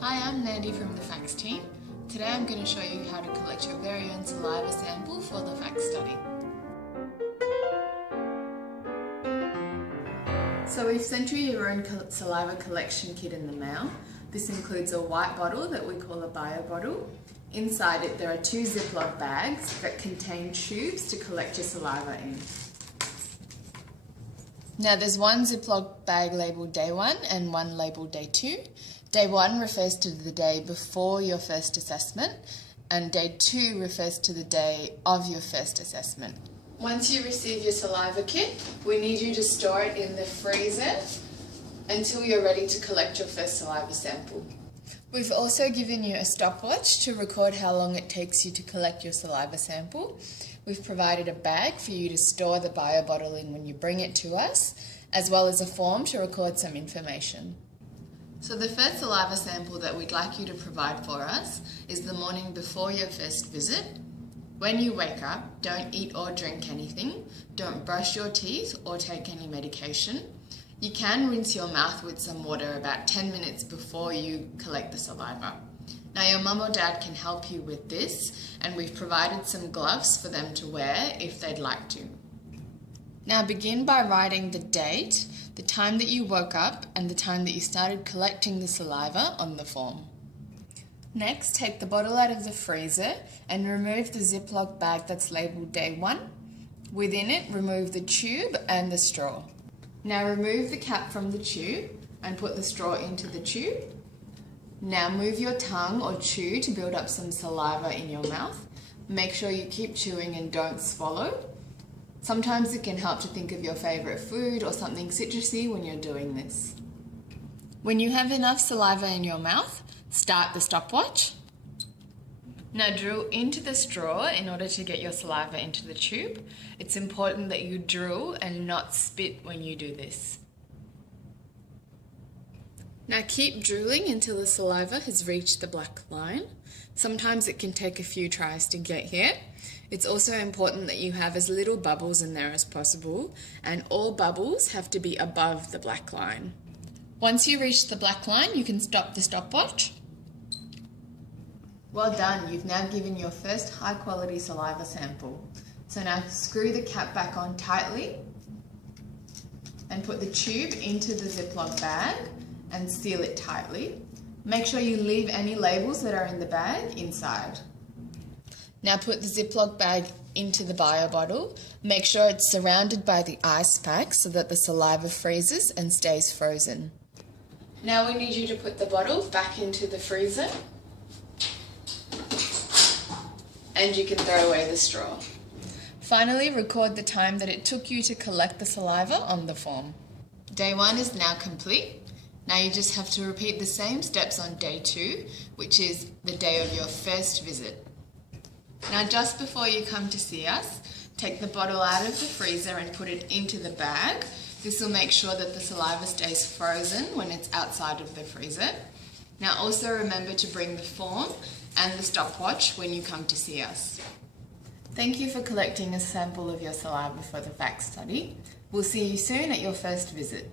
Hi, I'm Nandi from the Facts team. Today I'm going to show you how to collect your very own saliva sample for the Facts study. So we've sent you your own saliva collection kit in the mail. This includes a white bottle that we call a bio bottle. Inside it there are 2 Ziploc bags that contain tubes to collect your saliva in. Now there's one Ziploc bag labelled day 1 and one labelled day 2. Day 1 refers to the day before your first assessment and day 2 refers to the day of your first assessment. Once you receive your saliva kit, we need you to store it in the freezer until you're ready to collect your first saliva sample. We've also given you a stopwatch to record how long it takes you to collect your saliva sample. We've provided a bag for you to store the bio bottle in when you bring it to us, as well as a form to record some information. So the first saliva sample that we'd like you to provide for us is the morning before your first visit. When you wake up, don't eat or drink anything, don't brush your teeth or take any medication. You can rinse your mouth with some water about 10 minutes before you collect the saliva. Now your mum or dad can help you with this, and we've provided some gloves for them to wear if they'd like to. Now begin by writing the date, the time that you woke up and the time that you started collecting the saliva on the form. Next, take the bottle out of the freezer and remove the Ziploc bag that's labelled day 1. Within it, remove the tube and the straw. Now remove the cap from the tube and put the straw into the tube. Now move your tongue or chew to build up some saliva in your mouth. Make sure you keep chewing and don't swallow. Sometimes it can help to think of your favourite food or something citrusy when you're doing this. When you have enough saliva in your mouth, start the stopwatch. Now drill into the straw in order to get your saliva into the tube. It's important that you drill and not spit when you do this. Now keep drilling until the saliva has reached the black line. Sometimes it can take a few tries to get here. It's also important that you have as little bubbles in there as possible, and all bubbles have to be above the black line. Once you reach the black line, you can stop the stopwatch. Well done, you've now given your first high quality saliva sample. So now screw the cap back on tightly and put the tube into the Ziploc bag and seal it tightly. Make sure you leave any labels that are in the bag inside. Now put the Ziploc bag into the bio bottle. Make sure it's surrounded by the ice pack so that the saliva freezes and stays frozen. Now we need you to put the bottle back into the freezer and you can throw away the straw. Finally, record the time that it took you to collect the saliva on the form. Day 1 is now complete. Now you just have to repeat the same steps on day 2, which is the day of your first visit. Now just before you come to see us, take the bottle out of the freezer and put it into the bag. This will make sure that the saliva stays frozen when it's outside of the freezer. Now also remember to bring the form and the stopwatch when you come to see us. Thank you for collecting a sample of your saliva for the Facts study. We'll see you soon at your first visit.